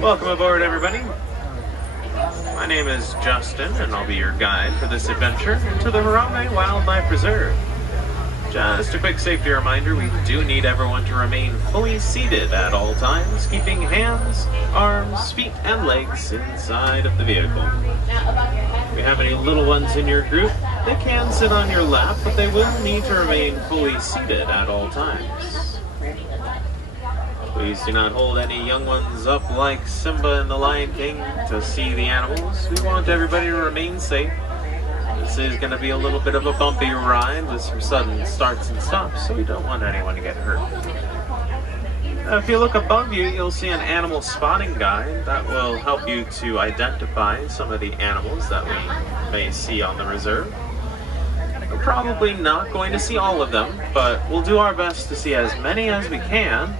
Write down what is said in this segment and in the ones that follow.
Welcome aboard, everybody. My name is Justin, and I'll be your guide for this adventure into the Harambe Wildlife Reserve. Just a quick safety reminder, we do need everyone to remain fully seated at all times, keeping hands, arms, feet, and legs inside of the vehicle. If you have any little ones in your group, they can sit on your lap, but they will need to remain fully seated at all times. Please do not hold any young ones up like Simba and the Lion King to see the animals. We want everybody to remain safe. This is going to be a little bit of a bumpy ride with some sudden starts and stops, so we don't want anyone to get hurt. If you look above you, you'll see an animal spotting guide that will help you to identify some of the animals that we may see on the reserve. We're probably not going to see all of them, but we'll do our best to see as many as we can.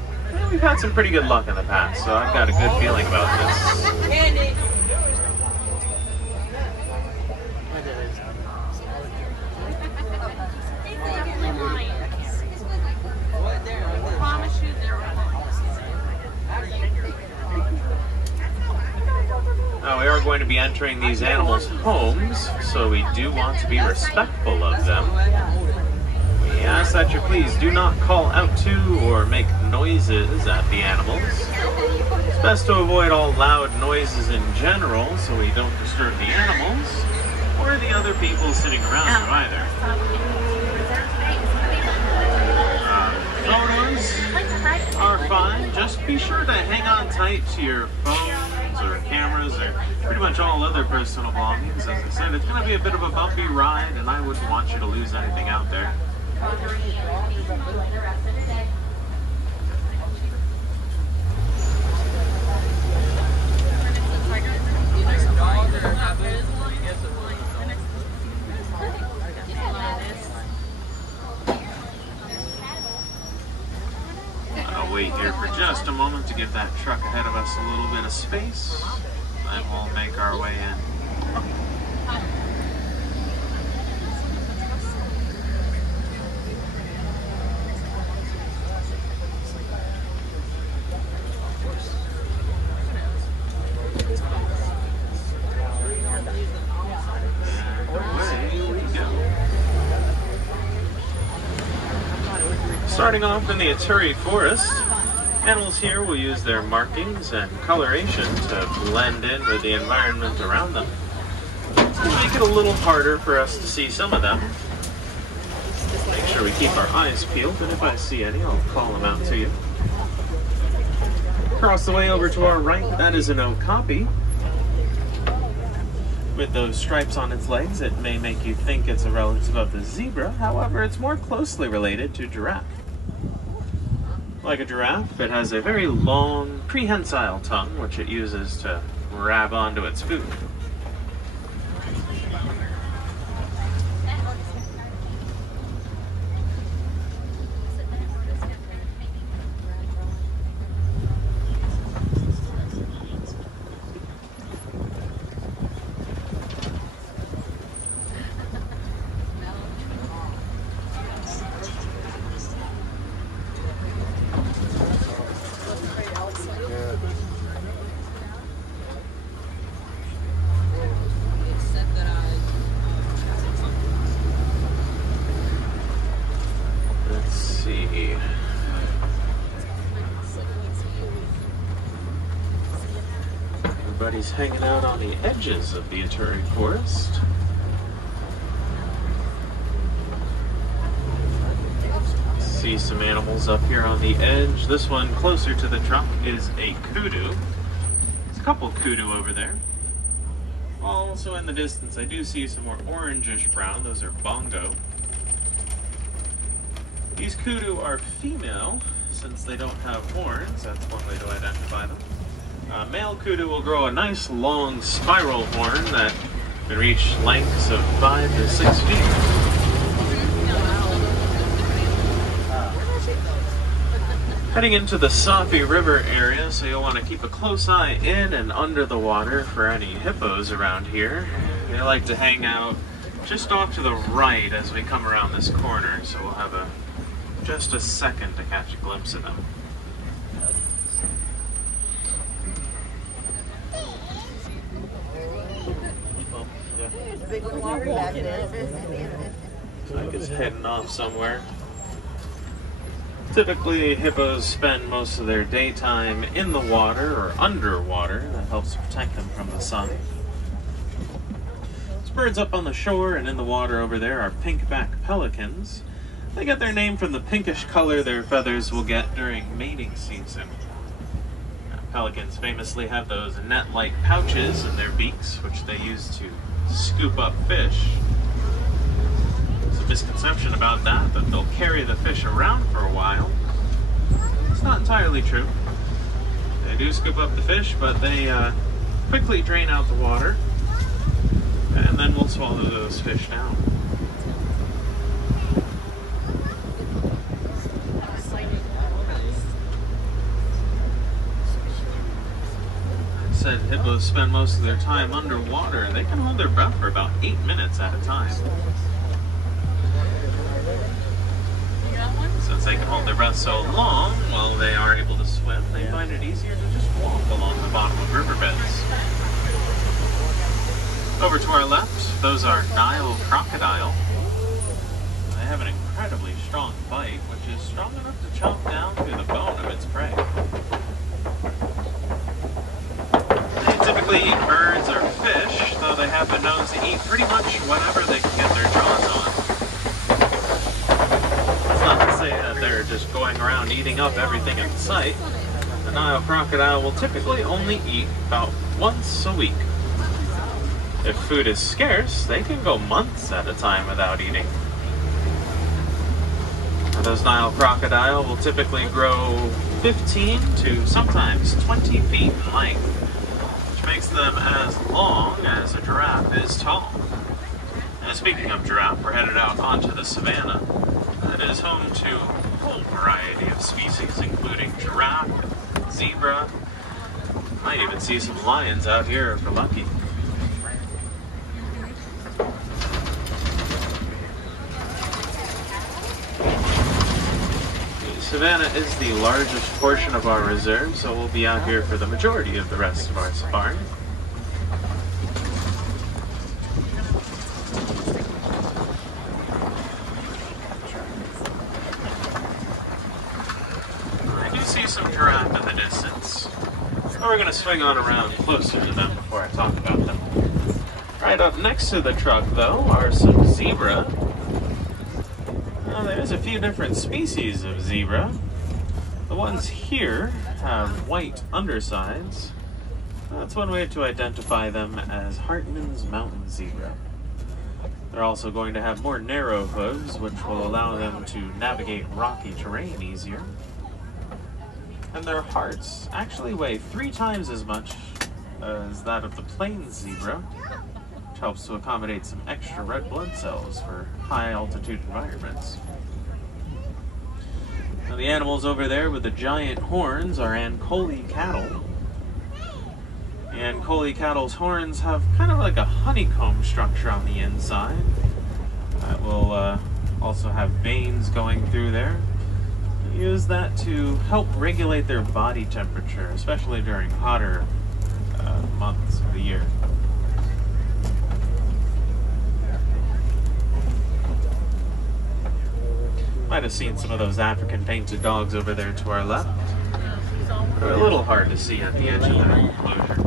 We've had some pretty good luck in the past, so I've got a good feeling about this. Now, we are going to be entering these animals' homes, so we do want to be respectful of them. We ask that you please do not call out to or make noises at the animals. It's best to avoid all loud noises in general, so we don't disturb the animals or the other people sitting around you either. Photos are fine. Just be sure to hang on tight to your phones or cameras or pretty much all other personal belongings. As I said, it's going to be a bit of a bumpy ride, and I wouldn't want you to lose anything out there. I'll wait here for just a moment to give that truck ahead of us a little bit of space, and we'll make our way in. Starting off in the Ituri Forest, animals here will use their markings and coloration to blend in with the environment around them. It'll make it a little harder for us to see some of them. Make sure we keep our eyes peeled, and if I see any, I'll call them out to you. Across the way over to our right, that is an okapi. With those stripes on its legs, it may make you think it's a relative of the zebra. However, it's more closely related to giraffe. Like a giraffe, it has a very long, prehensile tongue, which it uses to grab onto its food. Everybody's hanging out on the edges of the Ituri Forest. See some animals up here on the edge. This one closer to the truck is a kudu. There's a couple kudu over there. Also in the distance, I do see some more orangish brown. Those are bongo. These kudu are female, since they don't have horns. That's one way to identify them. Male kudu will grow a nice long spiral horn that can reach lengths of 5 to 6 feet. Heading into the Safi River area, so you'll want to keep a close eye in and under the water for any hippos around here. They like to hang out just off to the right as we come around this corner, so we'll have a just a second to catch a glimpse of them. Like it's heading off somewhere. Typically, hippos spend most of their daytime in the water or underwater. That helps protect them from the sun. These birds up on the shore and in the water over there are pink-back pelicans. They get their name from the pinkish color their feathers will get during mating season. Pelicans famously have those net-like pouches in their beaks, which they use to scoop up fish. There's a misconception about that they'll carry the fish around for a while. It's not entirely true. They do scoop up the fish, but they quickly drain out the water, and then we'll swallow those fish down. Said hippos spend most of their time underwater. They can hold their breath for about 8 minutes at a time. Since they can hold their breath so long while they are able to swim, they find it easier to just walk along the bottom of riverbeds. Over to our left, those are Nile crocodile. They have an incredibly strong bite, which is strong enough to chomp down through the bone of its prey. Typically eat birds or fish, though they have been known to eat pretty much whatever they can get their jaws on. That's not to say that they're just going around eating up everything in sight. The Nile crocodile will typically only eat about once a week. If food is scarce, they can go months at a time without eating. Those Nile crocodile will typically grow 15 to sometimes 20 feet in length, makes them as long as a giraffe is tall. And speaking of giraffe, we're headed out onto the savannah. That is home to a whole variety of species, including giraffe, zebra. Might even see some lions out here if we're lucky. The savannah is the largest portion of our reserve, so we'll be out here for the majority of the rest of our safari. I do see some giraffe in the distance, but we're going to swing on around closer to them before I talk about them. Right up next to the truck, though, are some zebra. There's a few different species of zebra. The ones here have white undersides. That's one way to identify them as Hartman's mountain zebra. They're also going to have more narrow hooves, which will allow them to navigate rocky terrain easier. And their hearts actually weigh 3 times as much as that of the plains zebra, which helps to accommodate some extra red blood cells for high altitude environments. Now the animals over there with the giant horns are Ankole cattle. The Ankole cattle's horns have kind of like a honeycomb structure on the inside. That will also have veins going through there. They use that to help regulate their body temperature, especially during hotter months of the year. Might have seen some of those African painted dogs over there to our left. They're a little hard to see at the edge of the enclosure.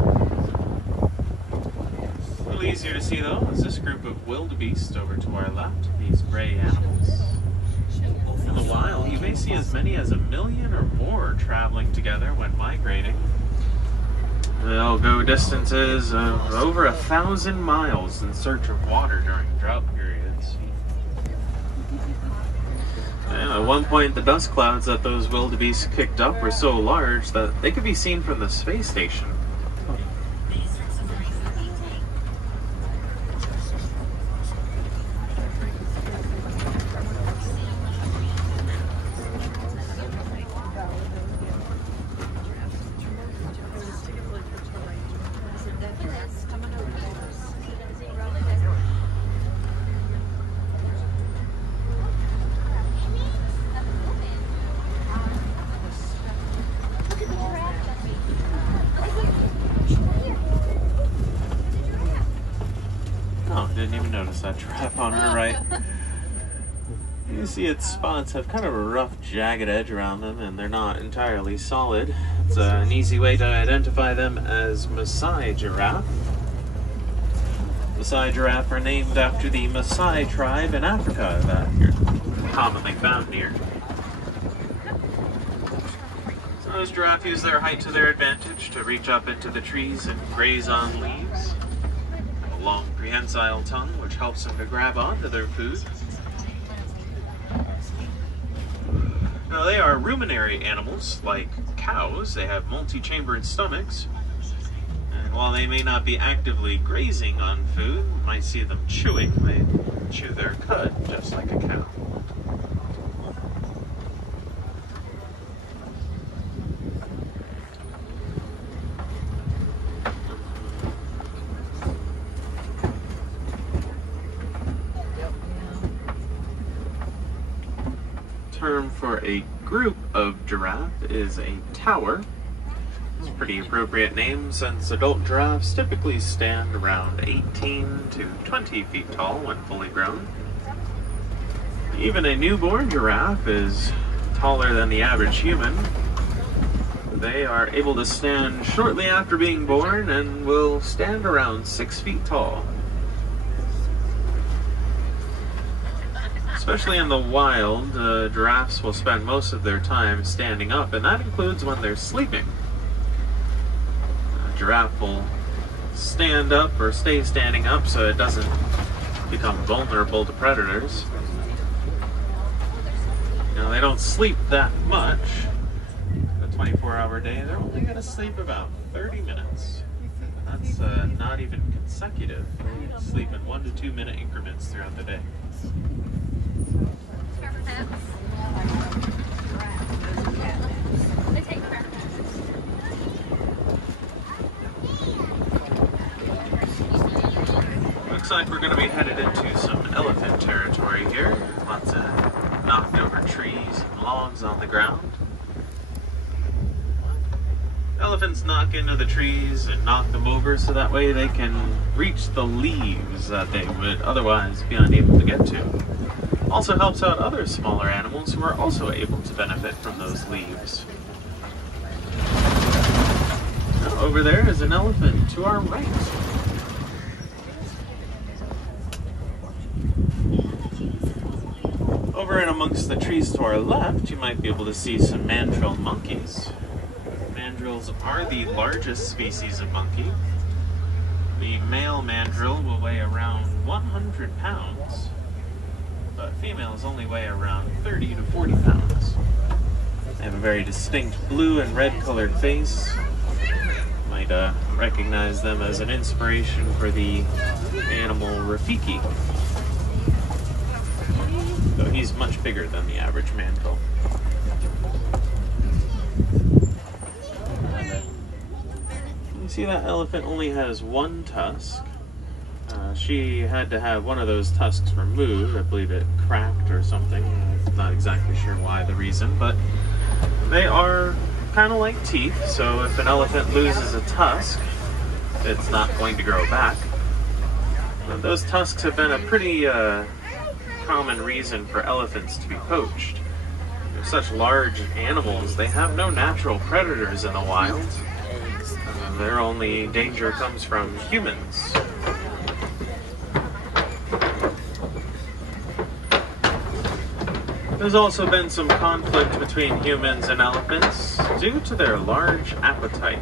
A little easier to see though is this group of wildebeest over to our left, these gray animals. In the wild, you may see as many as 1 million or more traveling together when migrating. They'll go distances of over 1,000 miles in search of water during drought periods. At one point, the dust clouds that those wildebeest kicked up were so large that they could be seen from the space station. That's that giraffe on her right. You see its spots have kind of a rough, jagged edge around them, and they're not entirely solid. It's an easy way to identify them as Maasai giraffe. Maasai giraffe are named after the Maasai tribe in Africa that you're commonly found near. So those giraffe use their height to their advantage to reach up into the trees and graze on leaves. A long prehensile tongue which helps them to grab onto their food. Now, they are ruminary animals, like cows. They have multi-chambered stomachs. And while they may not be actively grazing on food, you might see them chewing. They chew their cud, just like a cow. Term for a group of giraffe is a tower. It's a pretty appropriate name since adult giraffes typically stand around 18 to 20 feet tall when fully grown. Even a newborn giraffe is taller than the average human. They are able to stand shortly after being born and will stand around 6 feet tall. Especially in the wild, giraffes will spend most of their time standing up, and that includes when they're sleeping. A giraffe will stand up or stay standing up so it doesn't become vulnerable to predators. Now, they don't sleep that much. A 24-hour day, they're only going to sleep about 30 minutes. And that's not even consecutive. They sleep in 1 to 2 minute increments throughout the day. Looks like we're going to be headed into some elephant territory here. Lots of knocked over trees and logs on the ground. Elephants knock into the trees and knock them over so that way they can reach the leaves that they would otherwise be unable to get to. Also helps out other smaller animals who are also able to benefit from those leaves. Now, over there is an elephant to our right. Over and amongst the trees to our left, you might be able to see some mandrill monkeys. Mandrills are the largest species of monkey. The male mandrill will weigh around 100 pounds. But females only weigh around 30 to 40 pounds. They have a very distinct blue and red colored face. You might recognize them as an inspiration for the animal Rafiki. Though he's much bigger than the average mandrill. You see that elephant only has one tusk. She had to have one of those tusks removed. I believe it cracked or something. I'm not exactly sure why the reason, but they are kind of like teeth, so if an elephant loses a tusk, it's not going to grow back. Those tusks have been a pretty common reason for elephants to be poached. They're such large animals, they have no natural predators in the wild. Their only danger comes from humans. There's also been some conflict between humans and elephants due to their large appetite.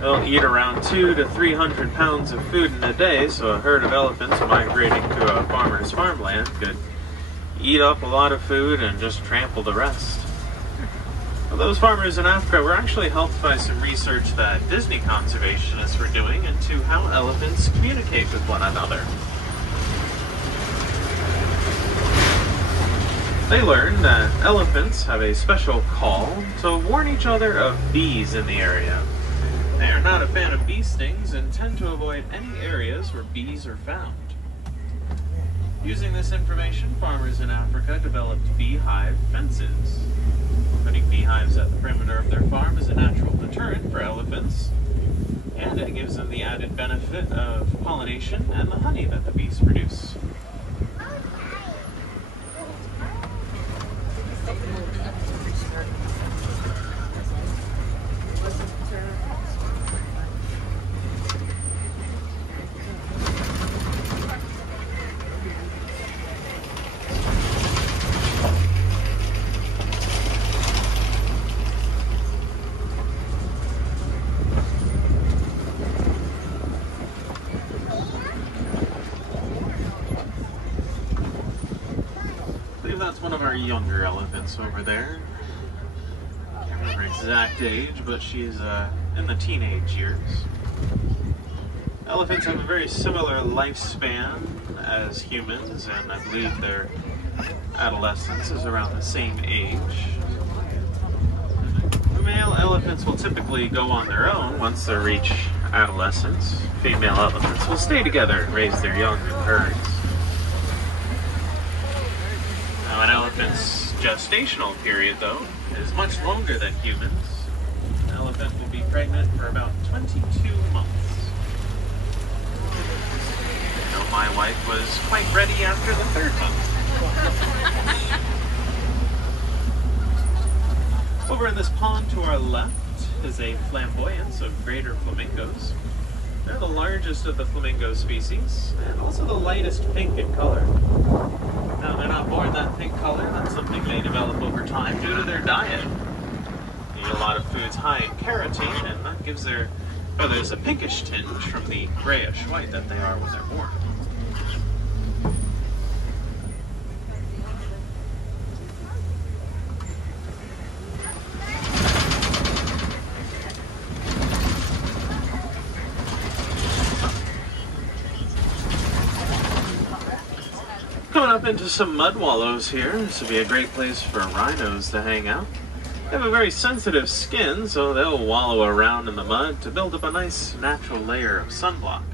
They'll eat around 200 to 300 pounds of food in a day, so a herd of elephants migrating to a farmer's farmland could eat up a lot of food and just trample the rest. Well, those farmers in Africa were actually helped by some research that Disney conservationists were doing into how elephants communicate with one another. They learned that elephants have a special call to warn each other of bees in the area. They are not a fan of bee stings and tend to avoid any areas where bees are found. Using this information, farmers in Africa developed beehive fences. Putting beehives at the perimeter of their farm is a natural deterrent for elephants. and it gives them the added benefit of pollination and the honey that the bees produce. That's one of our younger elephants over there. Can't remember her exact age, but she's in the teenage years. Elephants have a very similar lifespan as humans, and I believe their adolescence is around the same age. The male elephants will typically go on their own once they reach adolescence. Female elephants will stay together and raise their young in herds. An elephant's gestational period, though, is much longer than humans. An elephant will be pregnant for about 22 months. I know my wife was quite ready after the 3rd month. Over in this pond to our left is a flamboyance of greater flamingos. They're the largest of the flamingo species, and also the lightest pink in color. Now, they're not born that pink color. That's something they develop over time due to their diet. They eat a lot of foods high in carotene, and that gives their feathers a pinkish tinge from the grayish white that they are when they're born. Coming up into some mud wallows here. This would be a great place for rhinos to hang out. They have a very sensitive skin, so they'll wallow around in the mud to build up a nice natural layer of sunblock.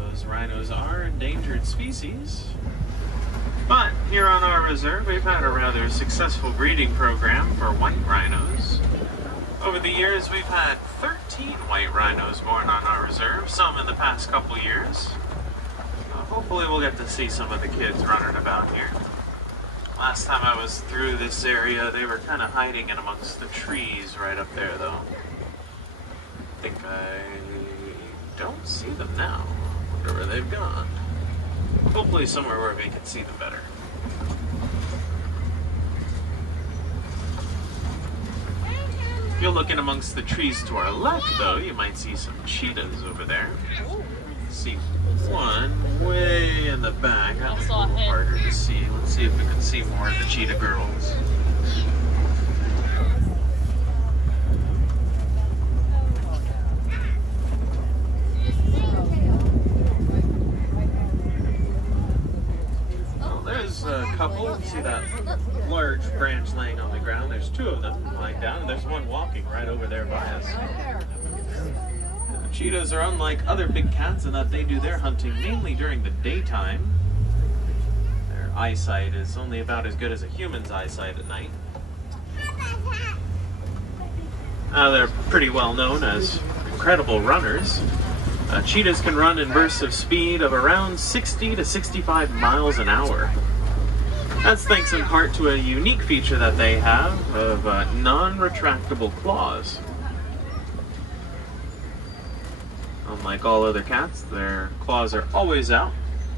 Those rhinos are endangered species. But here on our reserve, we've had a rather successful breeding program for white rhinos. Over the years, we've had 13 white rhinos born on our reserve, some in the past couple years. Hopefully we'll get to see some of the kids running about here. Last time I was through this area, they were kind of hiding in amongst the trees right up there, though. I think I don't see them now. Wonder where they've gone. Hopefully somewhere where we can see them better. If you're looking amongst the trees to our left, though, you might see some cheetahs over there. See one way in the back. That was a little harder to see. Let's see if we can see more of the cheetah girls. Well, there's a couple. See that large branch laying on the ground? There's 2 of them lying down, and there's one walking right over there by us. Cheetahs are unlike other big cats in that they do their hunting mainly during the daytime. Their eyesight is only about as good as a human's eyesight at night. They're pretty well known as incredible runners. Cheetahs can run in bursts of speed of around 60 to 65 miles an hour. That's thanks in part to a unique feature that they have of non-retractable claws. Unlike all other cats, their claws are always out,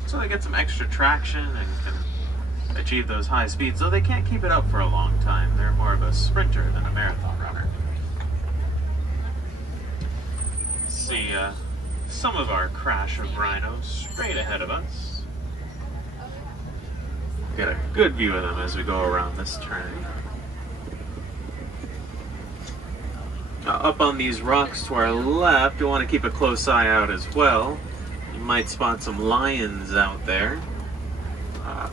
so they get some extra traction and can achieve those high speeds, though they can't keep it up for a long time. They're more of a sprinter than a marathon runner. See some of our crash of rhinos straight ahead of us. Get a good view of them as we go around this turn. Up on these rocks to our left, you want to keep a close eye out as well. You might spot some lions out there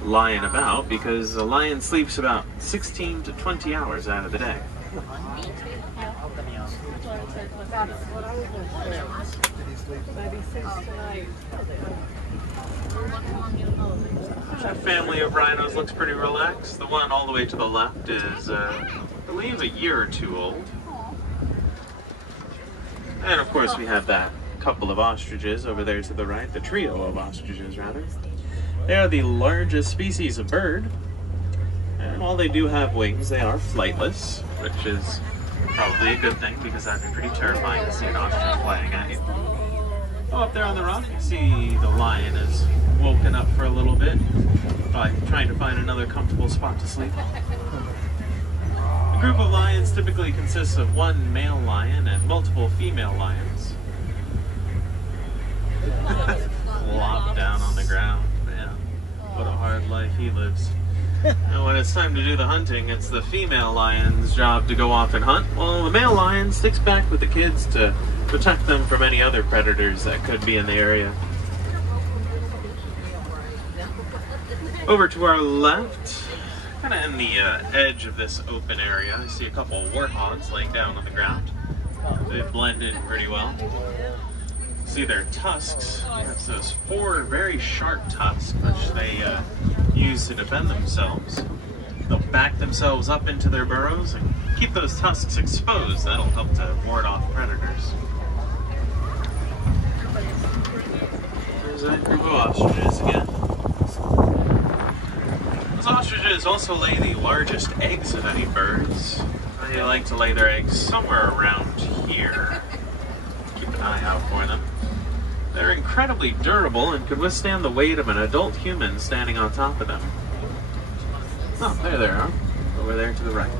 lying about, because a lion sleeps about 16 to 20 hours out of the day. That family of rhinos looks pretty relaxed. The one all the way to the left is, I believe, a year or 2 old. And of course we have that couple of ostriches over there to the right, the trio of ostriches rather. They are the largest species of bird, and while they do have wings, they are flightless, which is probably a good thing because that'd be pretty terrifying to see an ostrich flying at you. Oh, up there on the rock, you see the lion is woken up for a little bit, probably trying to find another comfortable spot to sleep. A group of lions typically consists of one male lion and multiple female lions. Locked down on the ground, man. What a hard life he lives. And when it's time to do the hunting, it's the female lion's job to go off and hunt, while the male lion sticks back with the kids to protect them from any other predators that could be in the area. Over to our left, kind of in the edge of this open area, I see a couple of warthogs laying down on the ground. They blend in pretty well. See their tusks. It's those four very sharp tusks which they use to defend themselves. They'll back themselves up into their burrows and keep those tusks exposed. That'll help to ward off predators. There's that group of ostriches again. Those ostriches also lay the largest eggs of any birds. They like to lay their eggs somewhere around here. Keep an eye out for them. They're incredibly durable and could withstand the weight of an adult human standing on top of them. Oh, there they are, over there to the right.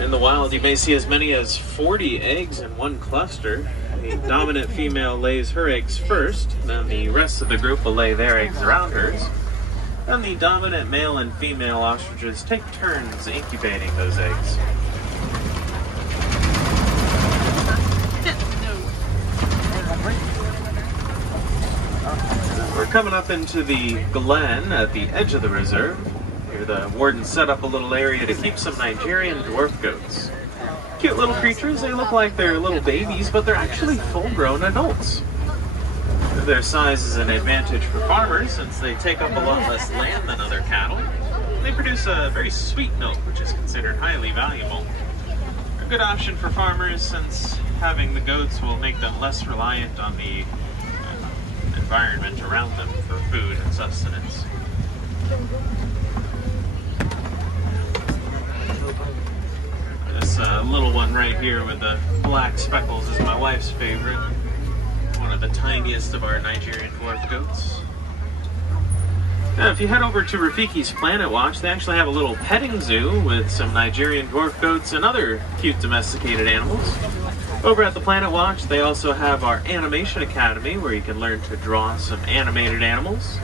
In the wild, you may see as many as 40 eggs in one cluster. The dominant female lays her eggs first, then the rest of the group will lay their eggs around hers. Then the dominant male and female ostriches take turns incubating those eggs. We're coming up into the glen at the edge of the reserve. Here the warden set up a little area to keep some Nigerian dwarf goats. Cute little creatures, they look like they're little babies, but they're actually full-grown adults. Their size is an advantage for farmers since they take up a lot less land than other cattle. They produce a very sweet milk, which is considered highly valuable. A good option for farmers since having the goats will make them less reliant on the environment around them for food and sustenance. This little one right here with the black speckles is my wife's favorite. One of the tiniest of our Nigerian dwarf goats. Now, if you head over to Rafiki's Planet Watch, they actually have a little petting zoo with some Nigerian dwarf goats and other cute domesticated animals. Over at the Planet Watch, they also have our Animation Academy, where you can learn to draw some animated animals.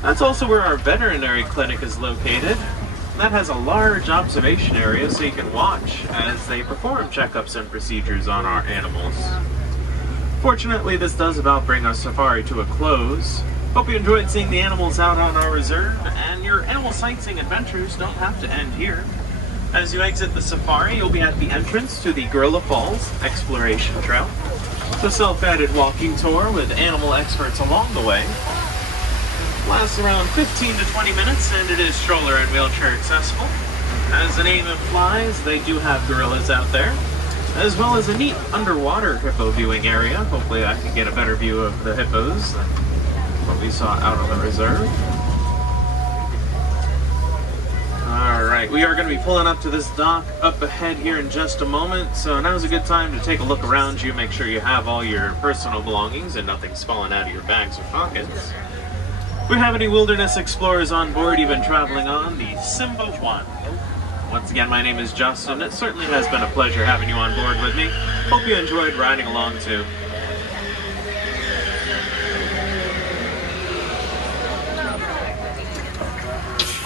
That's also where our veterinary clinic is located. That has a large observation area so you can watch as they perform checkups and procedures on our animals. Fortunately, this does about bring our safari to a close. Hope you enjoyed seeing the animals out on our reserve, and your animal sightseeing adventures don't have to end here. As you exit the safari, you'll be at the entrance to the Gorilla Falls Exploration Trail. The self-guided walking tour with animal experts along the way lasts around 15 to 20 minutes, and it is stroller and wheelchair accessible. As the name implies, they do have gorillas out there, as well as a neat underwater hippo viewing area. Hopefully I can get a better view of the hippos than what we saw out on the reserve. Alright, we are going to be pulling up to this dock up ahead here in just a moment, so now's a good time to take a look around you, make sure you have all your personal belongings and nothing's falling out of your bags or pockets. If we have any wilderness explorers on board, you've been traveling on the Simba 1. Once again, my name is Justin. It certainly has been a pleasure having you on board with me. Hope you enjoyed riding along too.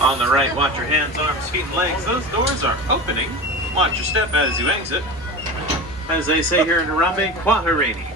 On the right, watch your hands, arms, feet, and legs. Those doors are opening. Watch your step as you exit. As they say here in Harambe, Kwaherini.